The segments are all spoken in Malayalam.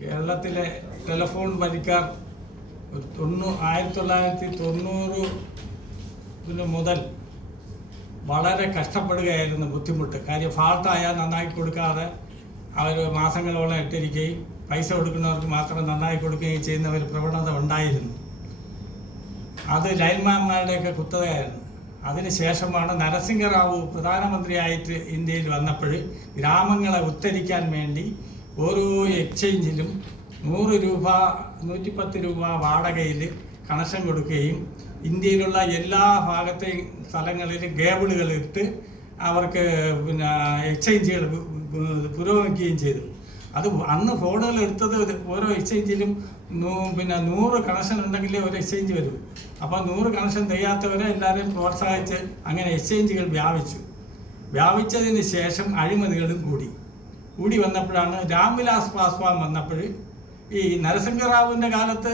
കേരളത്തിലെ ടെലഫോൺ വരിക്കാർ തൊണ്ണൂ ആയിരത്തി തൊള്ളായിരത്തി തൊണ്ണൂറ് മുതൽ വളരെ കഷ്ടപ്പെടുകയായിരുന്നു ബുദ്ധിമുട്ട്. കാര്യം ഫാൾട്ടായാൽ നന്നാക്കി കൊടുക്കാതെ അവർ മാസങ്ങളോളം ഇട്ടിരിക്കുകയും പൈസ കൊടുക്കുന്നവർക്ക് മാത്രം നന്നായി കൊടുക്കുകയും ചെയ്യുന്ന ഒരു പ്രവണത ഉണ്ടായിരുന്നു. അത് ലൈൻമാന്മാരുടെയൊക്കെ കുത്തകയായിരുന്നു. അതിനുശേഷമാണ് നരസിംഹറാവു പ്രധാനമന്ത്രിയായിട്ട് ഇന്ത്യയിൽ വന്നപ്പോൾ ഗ്രാമങ്ങളെ ഉദ്ധരിക്കാൻ വേണ്ടി ഓരോ എക്സ്ചേഞ്ചിലും നൂറ് രൂപ നൂറ്റിപ്പത്ത് രൂപ വാടകയിൽ കണക്ഷൻ കൊടുക്കുകയും ഇന്ത്യയിലുള്ള എല്ലാ ഭാഗത്തെയും സ്ഥലങ്ങളിൽ കേബിളുകൾ ഇട്ട് അവർക്ക് പിന്നെ എക്സ്ചേഞ്ചുകൾ പുരോഗമിക്കുകയും ചെയ്തു. അത് അന്ന് ഫോണുകൾ എടുത്തത് ഓരോ എക്സ്ചേഞ്ചിലും പിന്നെ നൂറ് കണക്ഷൻ ഉണ്ടെങ്കിലേ ഒരു എക്സ്ചേഞ്ച് വരൂ. അപ്പോൾ നൂറ് കണക്ഷൻ തികയാത്തവരെ എല്ലാവരെയും പ്രോത്സാഹിച്ച് അങ്ങനെ എക്സ്ചേഞ്ചുകൾ വ്യാപിച്ചു. വ്യാപിച്ചതിന് ശേഷം അഴിമതികളും കൂടി. കൂടി വന്നപ്പോഴാണ് രാംവിലാസ് പാസ്വാൻ വന്നപ്പോൾ ഈ നരസിംഹറാവുവിന്റെ കാലത്ത്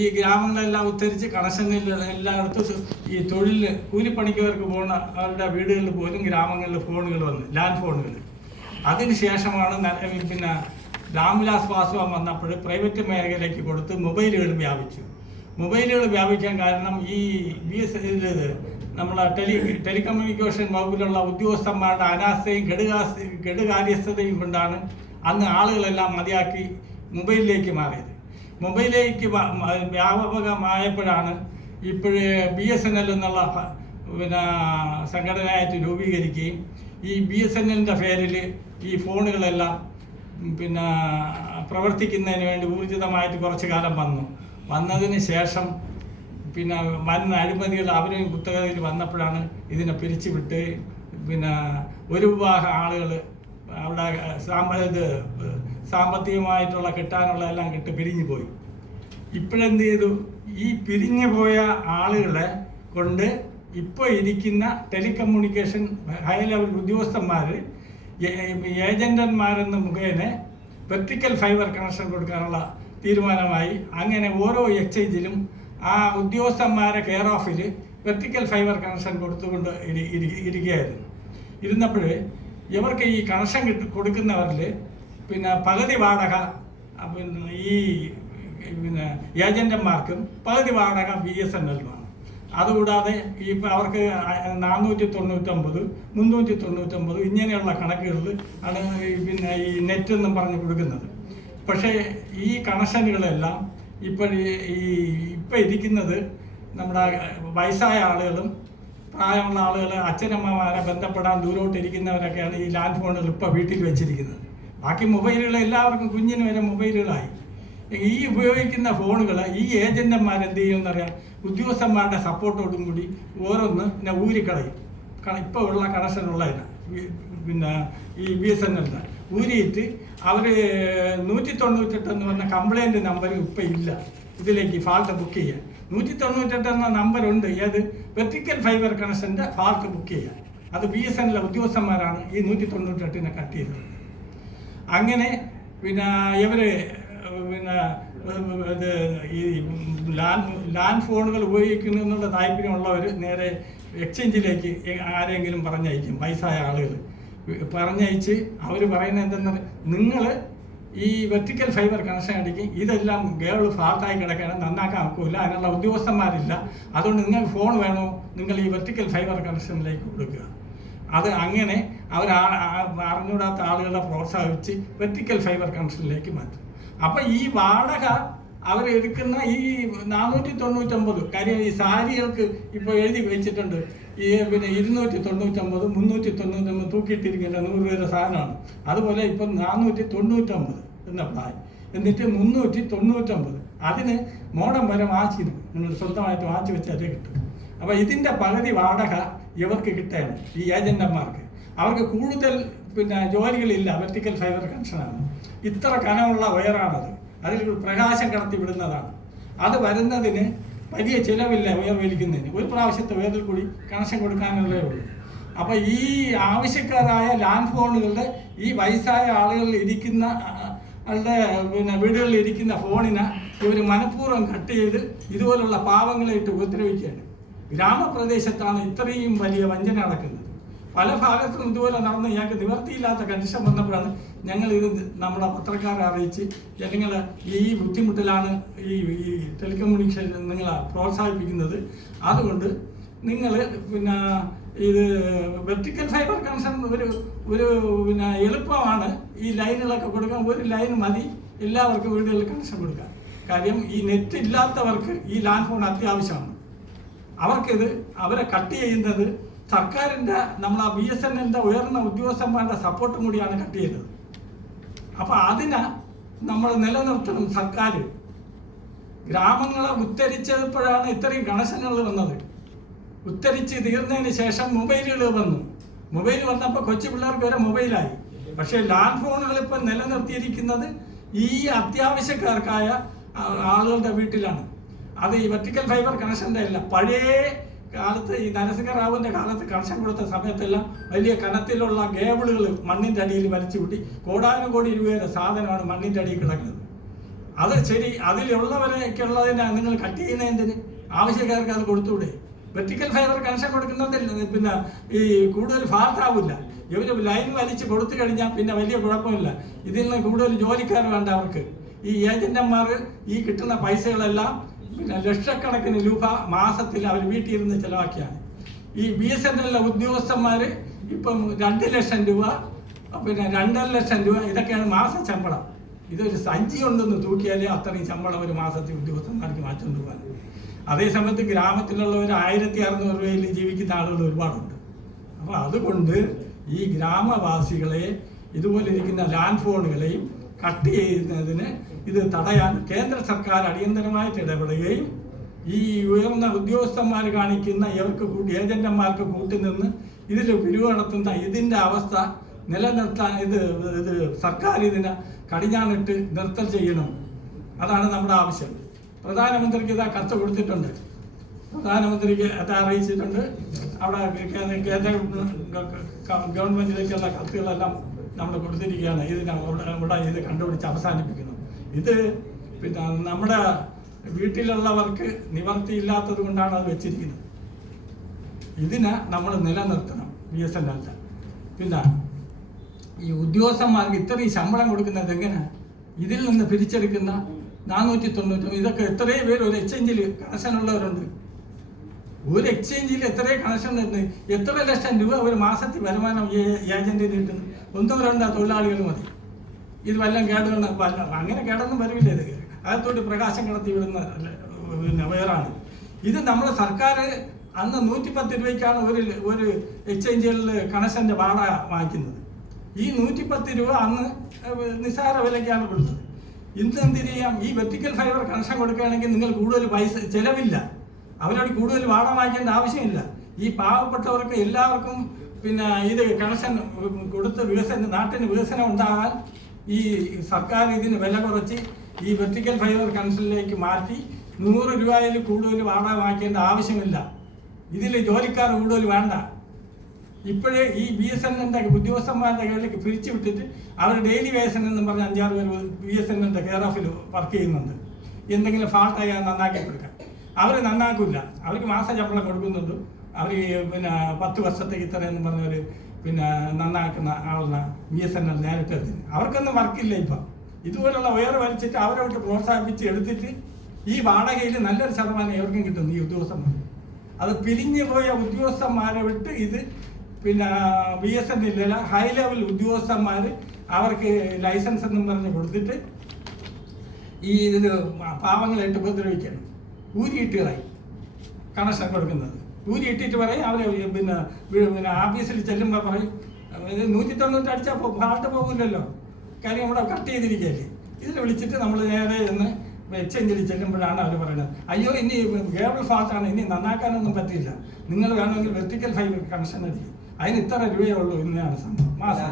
ഈ ഗ്രാമങ്ങളെല്ലാം ഉദ്ധരിച്ച് കണക്ഷനിൽ എല്ലായിടത്തും ഈ തൊഴിൽ കൂലിപ്പണിക്കവർക്ക് പോകുന്ന അവരുടെ വീടുകളിൽ പോലും ഗ്രാമങ്ങളിൽ ഫോണുകൾ വന്നു ലാൻഡ് ഫോണുകൾ. അതിനുശേഷമാണ് ശേഷമാണ് പിന്നെ രാംവിലാസ് പാസ്വാൻ വന്നപ്പോൾ പ്രൈവറ്റ് മേഖലയ്ക്ക് കൊടുത്ത് മൊബൈലുകൾ വ്യാപിച്ചു. മൊബൈലുകൾ വ്യാപിക്കാൻ കാരണം ഈ ബി എസ് നമ്മളെ ടെലി ടെലികമ്മ്യൂണിക്കേഷൻ വകുപ്പിലുള്ള ഉദ്യോഗസ്ഥന്മാരുടെ അനാസ്ഥയും കെടുകാസ്ഥ കെടുകാര്യസ്ഥതയും കൊണ്ടാണ് അന്ന് ആളുകളെല്ലാം മതിയാക്കി മൊബൈലിലേക്ക് മാറിയത്. മൊബൈലിലേക്ക് വ്യാപകമായപ്പോഴാണ് ഇപ്പോഴേ ബി എസ് എൻ എൽ എന്നുള്ള പിന്നെ സംഘടനയായിട്ട് രൂപീകരിക്കുകയും ഈ ബി എസ് എൻ എല്ലിന്റെ പേരിൽ ഈ ഫോണുകളെല്ലാം പിന്നെ പ്രവർത്തിക്കുന്നതിന് വേണ്ടി ഊർജിതമായിട്ട് കുറച്ച് കാലം വന്നു. വന്നതിന് ശേഷം പിന്നെ വൻ അഴിമതികൾ അവരും കുത്തകയിൽ വന്നപ്പോഴാണ് ഇതിനെ പിരിച്ചുവിട്ട് പിന്നെ ഒരു വിഭാഗം ആളുകൾ അവിടെ സാമ്പ ഇത് സാമ്പത്തികമായിട്ടുള്ള കിട്ടാനുള്ള എല്ലാം കിട്ടി പിരിഞ്ഞു പോയി. ഇപ്പോഴെന്ത് ചെയ്തു? ഈ പിരിഞ്ഞു പോയ ആളുകളെ കൊണ്ട് ഇപ്പോൾ ഇരിക്കുന്ന ടെലികമ്മ്യൂണിക്കേഷൻ ഹൈ ലെവൽ ഉദ്യോഗസ്ഥന്മാർ ഏജന്റന്മാരെന്ന മുഖേന വെർട്ടിക്കൽ ഫൈബർ കണക്ഷൻ കൊടുക്കാനുള്ള തീരുമാനമായി. അങ്ങനെ ഓരോ എക്സ്ചേഞ്ചിലും ആ ഉദ്യോഗസ്ഥന്മാരെ കെയർ ഓഫിൽ വെർട്ടിക്കൽ ഫൈബർ കണക്ഷൻ കൊടുത്തുകൊണ്ട് ഇരി- ഇരി- ഇരിക്കുകയായിരുന്നു. ഇരുന്നപ്പോൾ ഇവർക്ക് ഈ കണക്ഷൻ കിട്ടി കൊടുക്കുന്നവരിൽ പിന്നെ പകുതി വാടക പിന്നെ ഈ പിന്നെ ഏജന്റന്മാർക്കും പകുതി വാടക ബി എസ് എൻ എല്ലുമാണ് അതുകൂടാതെ ഈ അവർക്ക് നാനൂറ്റി തൊണ്ണൂറ്റൊമ്പത് മുന്നൂറ്റി തൊണ്ണൂറ്റൊമ്പത് ഇങ്ങനെയുള്ള കണക്കുകളിൽ ആണ് പിന്നെ ഈ നെറ്റ് എന്നും പറഞ്ഞ് കൊടുക്കുന്നത്. പക്ഷേ ഈ കണക്ഷനുകളെല്ലാം ഇപ്പോൾ ഈ ഇപ്പം ഇരിക്കുന്നത് നമ്മുടെ വയസ്സായ ആളുകളും പ്രായമുള്ള ആളുകൾ അച്ഛനമ്മമാരെ ബന്ധപ്പെടാൻ ദൂരോട്ട് ഇരിക്കുന്നവരൊക്കെയാണ് ഈ ലാൻഡ് ഫോണുകൾ ഇപ്പോൾ വീട്ടിൽ വെച്ചിരിക്കുന്നത്. ബാക്കി മൊബൈലുകൾ എല്ലാവർക്കും കുഞ്ഞിന് വരെ മൊബൈലുകളായി. ഈ ഉപയോഗിക്കുന്ന ഫോണുകൾ ഈ ഏജന്റന്മാർ എന്ത് ചെയ്യുമെന്നറിയാം ഉദ്യോഗസ്ഥന്മാരുടെ സപ്പോർട്ടോടും കൂടി ഓരോന്ന് പിന്നെ ഊരിക്കളയും. കാരണം ഇപ്പോൾ ഉള്ള കണക്ഷൻ പിന്നെ ഈ ബി എസ് എൻ എല്ലിന് ഊരിയിട്ട് അവർ നൂറ്റി തൊണ്ണൂറ്റെട്ട് എന്ന് പറഞ്ഞ കംപ്ലൈന്റ് നമ്പർ ഇപ്പം ഇല്ല. ഇതിലേക്ക് ഫാൾട്ട് ബുക്ക് ചെയ്യാൻ. നൂറ്റി തൊണ്ണൂറ്റെട്ട് എന്ന നമ്പറുണ്ട് ഏത് വെർട്ടിക്കൽ ഫൈബർ കണക്ഷന്റെ ഫാൾട്ട് ബുക്ക് ചെയ്യാൻ. അത് ബി എസ് എന്നിലെ ഉദ്യോഗസ്ഥന്മാരാണ് ഈ നൂറ്റി തൊണ്ണൂറ്റെട്ടിനെ കട്ട് ചെയ്തത്. അങ്ങനെ പിന്നെ ഇവർ പിന്നെ ഇത് ഈ ലാൻഡ് ലാൻഡ് ഫോണുകൾ ഉപയോഗിക്കുന്നു എന്നുള്ള താല്പര്യമുള്ളവർ നേരെ എക്സ്ചേഞ്ചിലേക്ക് ആരെങ്കിലും പറഞ്ഞയക്കും. വയസ്സായ ആളുകൾ പറഞ്ഞയച്ച് അവർ പറയുന്നത് എന്തെന്നാൽ നിങ്ങൾ ഈ വെർട്ടിക്കൽ ഫൈബർ കണക്ഷൻ അടിക്കും ഇതെല്ലാം ഗേൾ ഫാൾട്ടായി കിടക്കാനും നന്നാക്കാൻ ഒക്കില്ല അതിനുള്ള ഉദ്യോഗസ്ഥന്മാരില്ല. അതുകൊണ്ട് നിങ്ങൾക്ക് ഫോൺ വേണോ? നിങ്ങൾ ഈ വെർട്ടിക്കൽ ഫൈബർ കണക്ഷനിലേക്ക് കൊടുക്കുക. അത് അങ്ങനെ അവർ അറിഞ്ഞൂടാത്ത ആളുകളെ പ്രോത്സാഹിപ്പിച്ച് വെർട്ടിക്കൽ ഫൈബർ കണക്ഷനിലേക്ക് മാറ്റും. അപ്പം ഈ വാടക അവർ എടുക്കുന്ന ഈ നാനൂറ്റി തൊണ്ണൂറ്റൊമ്പത് കാര്യം ഈ സാരികൾക്ക് ഇപ്പോൾ എഴുതി വെച്ചിട്ടുണ്ട്. ഈ പിന്നെ ഇരുന്നൂറ്റി തൊണ്ണൂറ്റൊമ്പത് മുന്നൂറ്റി തൊണ്ണൂറ്റൊമ്പത് തൂക്കിയിട്ടിരിക്കേണ്ട നൂറ് രൂപയുടെ സാധനമാണ്. അതുപോലെ ഇപ്പം നാനൂറ്റി തൊണ്ണൂറ്റൊമ്പത് എന്ന പ്രായം. എന്നിട്ട് മുന്നൂറ്റി തൊണ്ണൂറ്റൊമ്പത് അതിന് മോഡം വരെ വാങ്ങിച്ചിരുന്നു നിങ്ങൾ സ്വന്തമായിട്ട് വാങ്ങിച്ച് വെച്ചാലേ കിട്ടും. അപ്പോൾ ഇതിന്റെ പകുതി വാടക ഇവർക്ക് കിട്ടുകയാണ് ഈ ഏജന്റന്മാർക്ക് അവർക്ക് കൂടുതൽ പിന്നെ ജോലികളില്ല വെർട്ടിക്കൽ ഫൈബർ കണക്ഷനാണ്. ഇത്ര കനമുള്ള വയറാണത്. അതിൽ പ്രകാശം കടത്തി വിടുന്നതാണ്. അത് വരുന്നതിന് വലിയ ചിലവില്ല ഉയർവലിക്കുന്നതിന് ഒരു പ്രാവശ്യത്തെ വേറിൽ കൂടി കണക്ഷൻ കൊടുക്കാനുള്ളേ ഉള്ളൂ. അപ്പോൾ ഈ ആവശ്യക്കാരായ ലാൻഡ് ഫോണുകളുടെ ഈ വയസ്സായ ആളുകളിൽ ഇരിക്കുന്ന അവരുടെ പിന്നെ വീടുകളിൽ ഇരിക്കുന്ന ഫോണിനെ ഇവർ മനഃപൂർവം കട്ട് ചെയ്ത് ഇതുപോലുള്ള പാവങ്ങളെ ഇട്ട് ഉപദ്രവിക്കുകയാണ്. ഗ്രാമപ്രദേശത്താണ് ഇത്രയും വലിയ വഞ്ചന നടക്കുന്നത്. പല ഭാഗത്തും ഇതുപോലെ നടന്ന് ഞങ്ങൾക്ക് നിവർത്തിയില്ലാത്ത കണ്ടീഷൻ വന്നപ്പോഴാണ് ഞങ്ങൾ ഇത് നമ്മുടെ പത്രക്കാരെ അറിയിച്ച് ജനങ്ങൾ ഈ ബുദ്ധിമുട്ടിലാണ് ഈ ടെലികമ്മ്യൂണിക്കേഷൻ നിങ്ങൾ പ്രോത്സാഹിപ്പിക്കുന്നത്. അതുകൊണ്ട് നിങ്ങൾ പിന്നെ ഇത് വെർട്ടിക്കൽ ഫൈബർ കണക്ഷൻ ഒരു ഒരു പിന്നെ എളുപ്പമാണ് ഈ ലൈനുകളൊക്കെ കൊടുക്കാൻ. ഒരു ലൈൻ മതി എല്ലാവർക്കും വീടുകളിൽ കണക്ഷൻ കൊടുക്കാം. കാര്യം ഈ നെറ്റ് ഇല്ലാത്തവർക്ക് ഈ ലാൻഡ് ഫോൺ അത്യാവശ്യമാണ്. അവർക്കിത് അവരെ കട്ട് ചെയ്യുന്നത് സർക്കാരിന്റെ ആ ബി എസ് എൻ എല്ലിന്റെ ഉയർന്ന ഉദ്യോഗസ്ഥന്മാരുടെ സപ്പോർട്ടും കൂടിയാണ് കട്ട് ചെയ്തത് അപ്പോൾ അതിനെ നമ്മൾ നിലനിർത്തണം സർക്കാർ ഗ്രാമങ്ങളെ ഉത്തരിച്ചപ്പോഴാണ് ഇത്രയും കണക്ഷനുകൾ വന്നത്. ഉത്തരിച്ച് തീർന്നതിന് ശേഷം മൊബൈലുകൾ വന്നു. മൊബൈൽ വന്നപ്പോൾ കൊച്ചു പിള്ളേർക്ക് വരെ മൊബൈലായി. പക്ഷേ ലാൻഡ് ഫോണുകൾ ഇപ്പം നിലനിർത്തിയിരിക്കുന്നത് ഈ അത്യാവശ്യക്കാർക്കായ ആളുകളുടെ വീട്ടിലാണ്. അത് ഈ വെർട്ടിക്കൽ ഫൈബർ കണക്ഷന്റെ അല്ല പഴയ കാലത്ത് ഈ നരസിംഹറാവുവിന്റെ കാലത്ത് കണക്ഷൻ കൊടുത്ത സമയത്തെല്ലാം വലിയ കനത്തിലുള്ള കേബിളുകൾ മണ്ണിന്റെ അടിയിൽ വലിച്ചു കൂട്ടി കോടാനും കോടി രൂപയുടെ സാധനമാണ് മണ്ണിന്റെ അടിയിൽ കിടക്കുന്നത്. അത് ശരി അതിലുള്ളവരൊക്കെ ഉള്ളതിനാ നിങ്ങൾ കട്ട് ചെയ്യുന്നതിന് ആവശ്യക്കാർക്ക് അത് കൊടുത്തൂടെ വെർട്ടിക്കൽ ഫൈബർ കണക്ഷൻ കൊടുക്കുന്നതിൽ പിന്നെ ഈ കൂടുതൽ ആവില്ല. ഇവർ ലൈൻ വലിച്ച് കൊടുത്തു കഴിഞ്ഞാൽ പിന്നെ വലിയ കുഴപ്പമില്ല. ഇതിൽ നിന്ന് കൂടുതൽ ജോലിക്കാർ വേണ്ട അവർക്ക്. ഈ ഏജന്റന്മാർ ഈ കിട്ടുന്ന പൈസകളെല്ലാം പിന്നെ ലക്ഷക്കണക്കിന് രൂപ മാസത്തിൽ അവർ വീട്ടിൽ ഇരുന്ന് ചിലവാക്കിയാണ്. ഈ ബി എസ് എൻ എല്ലിലെ ഉദ്യോഗസ്ഥന്മാർ ഇപ്പം രണ്ട് ലക്ഷം രൂപ പിന്നെ രണ്ടര ലക്ഷം രൂപ ഇതൊക്കെയാണ് മാസ ശമ്പളം. ഇതൊരു സഞ്ചി ഉണ്ടെന്ന് തൂക്കിയാലേ അത്രയും ശമ്പളം ഒരു മാസത്തിൽ ഉദ്യോഗസ്ഥന്മാർക്ക് മാറ്റം പോകാൻ അതേസമയത്ത് ഗ്രാമത്തിലുള്ളവർ ആയിരത്തി അറുന്നൂറ് രൂപയിൽ ജീവിക്കുന്ന ആളുകൾ ഒരുപാടുണ്ട്. അപ്പോൾ അതുകൊണ്ട് ഈ ഗ്രാമവാസികളെ ഇതുപോലെ ഇരിക്കുന്ന ലാൻഡ് ഫോണുകളെയും കട്ട് ചെയ്യുന്നതിന് ഇത് തടയാൻ കേന്ദ്ര സർക്കാർ അടിയന്തരമായിട്ട് ഇടപെടുകയും ഈ ഉയർന്ന ഉദ്യോഗസ്ഥന്മാർ കാണിക്കുന്ന ഇവർക്ക് കൂട്ടി ഏജന്റന്മാർക്ക് കൂട്ടുനിന്ന് ഇതിൽ പിരിവടത്തുന്ന ഇതിന്റെ അവസ്ഥ നിലനിർത്താൻ ഇത് ഇത് സർക്കാർ ഇതിനെ കടിഞ്ഞാണിട്ട് നിർത്തൽ ചെയ്യണം. അതാണ് നമ്മുടെ ആവശ്യം. പ്രധാനമന്ത്രിക്ക് ഇതാ കത്ത് കൊടുത്തിട്ടുണ്ട്. പ്രധാനമന്ത്രിക്ക് അത് അറിയിച്ചിട്ടുണ്ട്. അവിടെ കേന്ദ്ര ഗവൺമെന്റിലേക്കുള്ള കത്തുകളെല്ലാം നമ്മൾ കൊടുത്തിരിക്കുകയാണ്. ഇതിന് ഇവിടെ ഇത് കണ്ടുപിടിച്ച് അവസാനിപ്പിക്കുന്നു. ഇത് പിന്നെ നമ്മുടെ വീട്ടിലുള്ളവർക്ക് നിവർത്തിയില്ലാത്തത് കൊണ്ടാണ് അത് വെച്ചിരിക്കുന്നത്. ഇതിനെ നമ്മൾ നിലനിർത്തണം. ബി എസ് എൻ എല്ല പിന്നെ ഈ ഉദ്യോഗസ്ഥന്മാർക്ക് ഇത്രയും ശമ്പളം കൊടുക്കുന്നത് എങ്ങനെ? ഇതിൽ നിന്ന് പിരിച്ചെടുക്കുന്ന നാനൂറ്റി തൊണ്ണൂറ്റി ഇതൊക്കെ എത്രയും പേര് ഒരു എക്സ്ചേഞ്ചിൽ കണക്ഷൻ ഉള്ളവരുണ്ട്. ഒരു എക്സ്ചേഞ്ചിൽ എത്രയും കണക്ഷൻ എത്ര ലക്ഷം രൂപ ഒരു മാസത്തിൽ വരുമാനം ഈ ഏജന്റ് കിട്ടുന്നു? ഒന്നോ രണ്ടോ തൊഴിലാളികൾ മതി. ഇത് വല്ലതും കേടുകൊണ്ട് അങ്ങനെ കേടൊന്നും വരില്ല ഇത്. അകത്തോട്ട് പ്രകാശം കടത്തി വിടുന്ന പിന്നെ വേറാണ്. ഇത് നമ്മുടെ സർക്കാർ അന്ന് നൂറ്റിപ്പത്ത് രൂപയ്ക്കാണ് ഒരു ഒരു എക്സ്ചേഞ്ചുകളിൽ കണക്ഷന്റെ വാടക വാങ്ങിക്കുന്നത്. ഈ നൂറ്റിപ്പത്ത് രൂപ അന്ന് നിസ്സാര വിലയ്ക്കാണ് കൊടുത്തത് ഇന്ന് എന്ത് ചെയ്യാം? ഈ വെർട്ടിക്കൽ ഫൈബർ കണക്ഷൻ കൊടുക്കുകയാണെങ്കിൽ നിങ്ങൾ കൂടുതൽ പൈസ ചിലവില്ല. അവരോട് കൂടുതൽ വാടക വാങ്ങിക്കേണ്ട ആവശ്യമില്ല. ഈ പാവപ്പെട്ടവർക്ക് എല്ലാവർക്കും പിന്നെ ഇത് കണക്ഷൻ കൊടുത്ത് വികസന നാട്ടിന് വികസനം ഉണ്ടാകാൻ ഈ സർക്കാർ ഇതിന് വില കുറച്ച് ഈ വെർട്ടിക്കൽ ഫൈബർ കണക്ഷനിലേക്ക് മാറ്റി നൂറ് രൂപയിൽ കൂടുതൽ വാടക വാങ്ങിക്കേണ്ട ആവശ്യമില്ല. ഇതിൽ ജോലിക്കാർ കൂടുതൽ വേണ്ട. ഇപ്പോഴേ ഈ ബി എസ് എൻ എന്റെ ഉദ്യോഗസ്ഥന്മാരുടെ കയ്യിലേക്ക് പിരിച്ചു വിട്ടിട്ട് അവർ ഡെയിലി വേസൻ എന്നും പറഞ്ഞ് അഞ്ചാറ് പേര് ബി എസ് എൻ എന്റെ കെയർ ഓഫിൽ വർക്ക് ചെയ്യുന്നുണ്ട്. എന്തെങ്കിലും ഫാൾട്ടായി നന്നാക്കി കൊടുക്കാം. അവർ നന്നാക്കില്ല അവർക്ക് മാസ ശമ്പളം കൊടുക്കുന്നുണ്ട്. അവർ പിന്നെ പത്ത് വർഷത്തേക്ക് ഇത്രയെന്ന് പറഞ്ഞൊരു പിന്നെ നന്നാക്കുന്ന ആളിനെ ബി എസ് എൻ എൽ നേരിട്ട് എത്തി അവർക്കൊന്നും വർക്കില്ല ഇപ്പം. ഇതുപോലുള്ള ഉയർ വലിച്ചിട്ട് അവരോട്ട് പ്രോത്സാഹിപ്പിച്ച് എടുത്തിട്ട് ഈ വാടകയിൽ നല്ലൊരു ശതമാനം എവർക്കും കിട്ടുന്നു ഈ ഉദ്യോഗസ്ഥന്മാർ അത് പിരിഞ്ഞു പോയ ഉദ്യോഗസ്ഥന്മാരെ വിട്ട് ഇത് പിന്നെ ബി എസ് എൻ എല്ലിലെ ഹൈ ലെവൽ ഉദ്യോഗസ്ഥന്മാർ അവർക്ക് ലൈസൻസ് എന്നും പറഞ്ഞ് കൊടുത്തിട്ട് ഈ ഇത് പാവങ്ങളായിട്ട് ഉപദ്രവിക്കണം. ഊരിയിട്ടുകളായി കണക്ഷൻ കൊടുക്കുന്നത്. ഊരിയിട്ടിട്ട് പറയും. അവർ പിന്നെ പിന്നെ ആഫീസിൽ ചെല്ലുമ്പോൾ പറയും ഇത് നൂറ്റി തൊണ്ണൂറ്റി അടിച്ചാൽ ഫാൾട്ട് പോകില്ലല്ലോ കാര്യം ഇവിടെ കട്ട് ചെയ്തിരിക്കുകയല്ലേ. ഇതിൽ വിളിച്ചിട്ട് നമ്മൾ നേരെ എന്ന് എക്സ്ചേഞ്ചിൽ ചെല്ലുമ്പോഴാണ് അവർ പറയുന്നത്. അയ്യോ ഇനി കേബിൾ ഫാൾട്ടാണ് ഇനി നന്നാക്കാനൊന്നും പറ്റില്ല. നിങ്ങൾ വേണമെങ്കിൽ വെർട്ടിക്കൽ ഫൈബർ കണക്ഷൻ അടിക്കും. അതിന് ഇത്ര രൂപയേ ഉള്ളൂ ഇന്നാണ് സംഭവം. മാസം.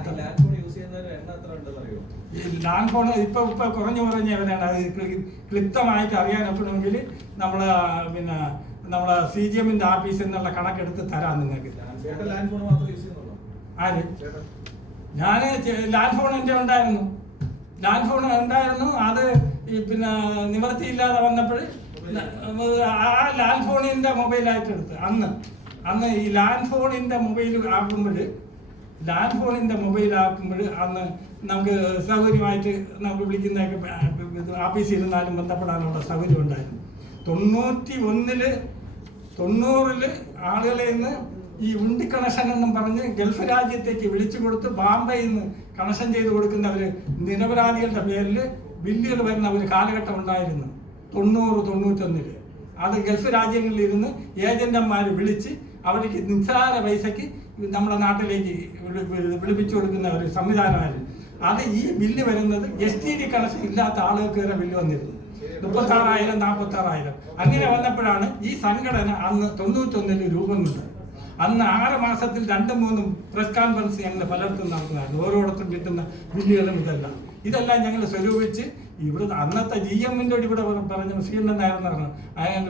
ലാൻഡ് ഫോൺ ഇപ്പൊ ഇപ്പൊ കുറഞ്ഞു കുറഞ്ഞവരാണ് അത് ക്ലിപ്തമായിട്ട് അറിയാൻ എപ്പോഴെങ്കിൽ നമ്മളെ പിന്നെ നമ്മളെ സി ജി എമ്മിന്റെ ആഫീസിൽ നിന്നുള്ള കണക്കെടുത്ത് തരാം നിങ്ങൾക്ക്. ആര്? ഞാൻ ലാൻഡ് ഫോൺ എന്റെ ഉണ്ടായിരുന്നു. ലാൻഡ് ഫോൺ ഉണ്ടായിരുന്നു. അത് പിന്നെ നിവർത്തിയില്ലാതെ വന്നപ്പോൾ ആ ലാൻഡ് ഫോണിന്റെ മൊബൈലായിട്ട് എടുത്ത്. അന്ന് അന്ന് ഈ ലാൻഡ് ഫോണിന്റെ മൊബൈൽ ആക്കുമ്പോൾ ലാൻഡ് ഫോണിന്റെ മൊബൈൽ ആക്കുമ്പോൾ അന്ന് നമുക്ക് സൗകര്യമായിട്ട് നമുക്ക് വിളിക്കുന്നതൊക്കെ ആഫീസിൽ ഇരുന്നാലും ബന്ധപ്പെടാനുള്ള സൗകര്യം ഉണ്ടായിരുന്നു. തൊണ്ണൂറ്റി ഒന്നിൽ തൊണ്ണൂറിൽ ആളുകളെ ഇന്ന് ഈ ഉണ്ടി കണക്ഷൻ എന്നും പറഞ്ഞ് ഗൾഫ് രാജ്യത്തേക്ക് വിളിച്ചു കൊടുത്ത് ബാംബെയിൽ നിന്ന് കണക്ഷൻ ചെയ്ത് കൊടുക്കുന്നവർ നിരപരാധികളുടെ പേരിൽ ബില്ലുകൾ വരുന്ന ഒരു കാലഘട്ടം ഉണ്ടായിരുന്നു. തൊണ്ണൂറ് തൊണ്ണൂറ്റൊന്നിൽ. അത് ഗൾഫ് രാജ്യങ്ങളിൽ ഇരുന്ന് ഏജന്റന്മാർ വിളിച്ച് അവർക്ക് നിസ്സാര പൈസക്ക് നമ്മുടെ നാട്ടിലേക്ക് വിളി- വിളി- വിളിപ്പിച്ചു കൊടുക്കുന്ന ഒരു സംവിധാനമായിരുന്നു. അത് ഈ ബില്ല് വരുന്നത് എസ് ടി ഡി കണക്ഷൻ ഇല്ലാത്ത ആളുകൾക്ക് വരെ ബില്ല് വന്നിരുന്നു. മുപ്പത്തി ആറായിരം നാൽപ്പത്തി ആറായിരം അങ്ങനെ വന്നപ്പോഴാണ് ഈ സംഘടന അന്ന് തൊണ്ണൂറ്റൊന്നിന് രൂപം കൊണ്ടത് അന്ന് ആറ് മാസത്തിൽ രണ്ടും മൂന്നും പ്രസ് കോൺഫറൻസ് ഞങ്ങൾ പലയിടത്തും നടത്തുന്നതായിരുന്നു ഓരോടത്തും കിട്ടുന്ന ബില്ലുകളും ഇതെല്ലാം. ഇതെല്ലാം ഞങ്ങൾ സ്വരൂപിച്ച് ഇവിടെ അന്നത്തെ ജി എമ്മിന്റെ ഇവിടെ പറഞ്ഞു ശ്രീകണ്ഠൻ നായർ പറഞ്ഞു അയാൾ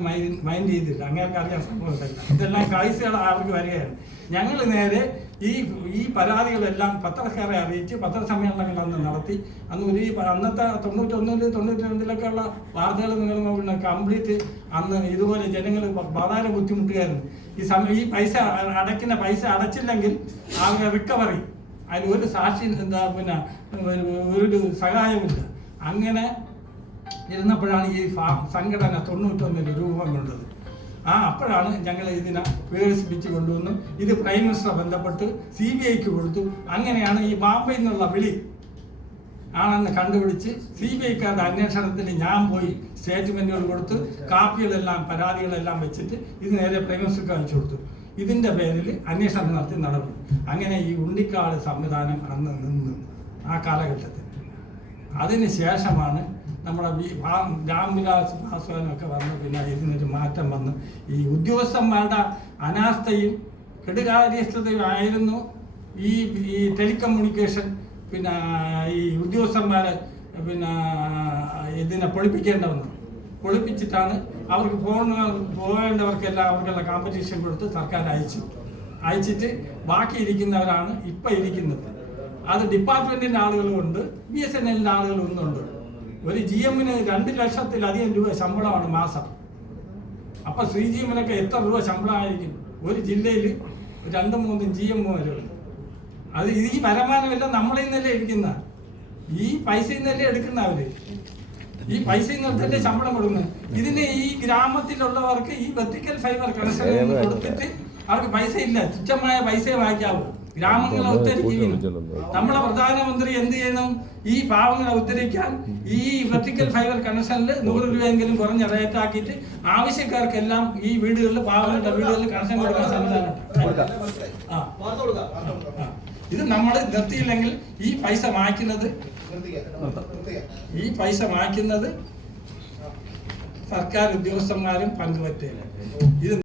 മൈൻഡ് ചെയ്തില്ല. അങ്ങനെ അറിയാൻ സംഭവമില്ല ഇതെല്ലാം. കാഴ്ചകൾ അവർക്ക് വരികയാണ്. ഞങ്ങൾ നേരെ ഈ ഈ പരാതികളെല്ലാം പത്രക്കാരെ അറിയിച്ച് പത്രസമ്മേളനങ്ങൾ അന്ന് നടത്തി. അന്ന് ഒരു അന്നത്തെ തൊണ്ണൂറ്റൊന്നിൽ തൊണ്ണൂറ്റി രണ്ടിലൊക്കെ ഉള്ള വാർത്തകൾ നിങ്ങൾ കംപ്ലീറ്റ് അന്ന് ഇതുപോലെ ജനങ്ങൾ വളരെ ബുദ്ധിമുട്ടുകയായിരുന്നു ഈ സമയം ഈ പൈസ അടയ്ക്കുന്ന പൈസ അടച്ചില്ലെങ്കിൽ ആ റിക്കവറി. അതിന് ഒരു സാക്ഷി എന്താ പിന്നെ ഒരു സഹായമില്ല അങ്ങനെ ഇരുന്നപ്പോഴാണ് ഈ സംഘടന തൊണ്ണൂറ്റൊന്നിൽ രൂപം കൊണ്ടത്. ആ അപ്പോഴാണ് ഞങ്ങൾ ഇതിനെ വികസിപ്പിച്ച് കൊണ്ടുവന്നു ഇത് പ്രൈം മിനിസ്റ്റർ ബന്ധപ്പെട്ട് സി ബി ഐക്ക് കൊടുത്തു. അങ്ങനെയാണ് ഈ ബാംബെയിൽ നിന്നുള്ള വിളി ആണെന്ന് കണ്ടുപിടിച്ച് സി ബി ഐക്കാരുടെ അന്വേഷണത്തിന് ഞാൻ പോയി സ്റ്റേറ്റ്മെന്റുകൾ കൊടുത്ത് കാപ്പികളെല്ലാം പരാതികളെല്ലാം വെച്ചിട്ട് ഇത് നേരെ പ്രൈം മിനിസ്റ്റർക്ക് അയച്ചു കൊടുത്തു. ഇതിന്റെ പേരിൽ അന്വേഷണം നടത്തി നടന്നു. അങ്ങനെ ഈ ഉണ്ടിക്കാട് സംവിധാനം അന്ന് നിന്നു ആ കാലഘട്ടത്തിൽ. അതിന് ശേഷമാണ് നമ്മുടെ വി- ആ- രാംവിലാസ് പാസ്വാനൊക്കെ വന്ന് പിന്നെ ഇതിനൊരു മാറ്റം വന്നു ഈ ഉദ്യോഗസ്ഥന്മാരുടെ അനാസ്ഥയും കെടുകാര്യസ്ഥതയും ആയിരുന്നു ഈ ഈ ടെലികമ്മ്യൂണിക്കേഷൻ പിന്നെ ഈ ഉദ്യോഗസ്ഥന്മാരെ പിന്നെ ഇതിനെ പൊളിപ്പിക്കേണ്ട വന്നത്. പൊളിപ്പിച്ചിട്ടാണ് അവർക്ക് പോകുന്ന പോകേണ്ടവർക്കെല്ലാം അവർക്കുള്ള കോമ്പറ്റീഷൻ കൊടുത്ത് സർക്കാർ അയച്ചു. അയച്ചിട്ട് ബാക്കി ഇരിക്കുന്നവരാണ് ഇപ്പം ഇരിക്കുന്നത്. അത് ഡിപ്പാർട്ട്മെന്റിന്റെ ആളുകളുമുണ്ട് ബി എസ് എൻ എല്ലിന്റെ ആളുകളും ഇന്നുണ്ട് ഒരു ജി എമ്മിന് രണ്ട് ലക്ഷത്തിലധികം രൂപ ശമ്പളമാണ് മാസം. അപ്പൊ ശ്രീ ജി എമ്മിനൊക്കെ എത്ര രൂപ ശമ്പളമായിരിക്കും? ഒരു ജില്ലയിൽ രണ്ടും മൂന്നും ജി എം അത് ഈ വരുമാനമെല്ലാം നമ്മളിൽ നിന്നല്ലേ ഇരിക്കുന്ന ഈ പൈസയിൽ നിന്നല്ലേ എടുക്കുന്ന അവർ? ഈ പൈസയിൽ നിന്നല്ലേ ശമ്പളം കൊടുക്കുന്നത്. ഇതിന് ഈ ഗ്രാമത്തിലുള്ളവർക്ക് ഈ വെർട്ടിക്കൽ ഫൈബർ കണക്ഷൻ കൊടുത്തിട്ട് അവർക്ക് പൈസ ഇല്ല തുച്ഛമായ പൈസയെ വാങ്ങിക്കാവൂ. ഗ്രാമങ്ങളെ ഉദ്ധരിക്കുകയും നമ്മളെ പ്രധാനമന്ത്രി എന്ത് ചെയ്യണം? ഈ പാവങ്ങളെ ഉദ്ധരിക്കാൻ ഈ വെർട്ടിക്കൽ ഫൈബർ കണക്ഷനിൽ നൂറ് രൂപയെങ്കിലും കുറഞ്ഞ റേറ്റാക്കിയിട്ട് ആവശ്യക്കാർക്കെല്ലാം ഈ വീടുകളിൽ പാവങ്ങളുടെ വീടുകളിൽ കണക്ഷൻ കൊടുക്കാൻ സംവിധാനം ഇത് നമ്മൾ നിർത്തിയില്ലെങ്കിൽ ഈ പൈസ മായ്ക്കുന്നത് ഈ പൈസ മായ്ക്കുന്നത് സർക്കാർ ഉദ്യോഗസ്ഥന്മാരും പങ്കുപറ്റുകയില്ല ഇത്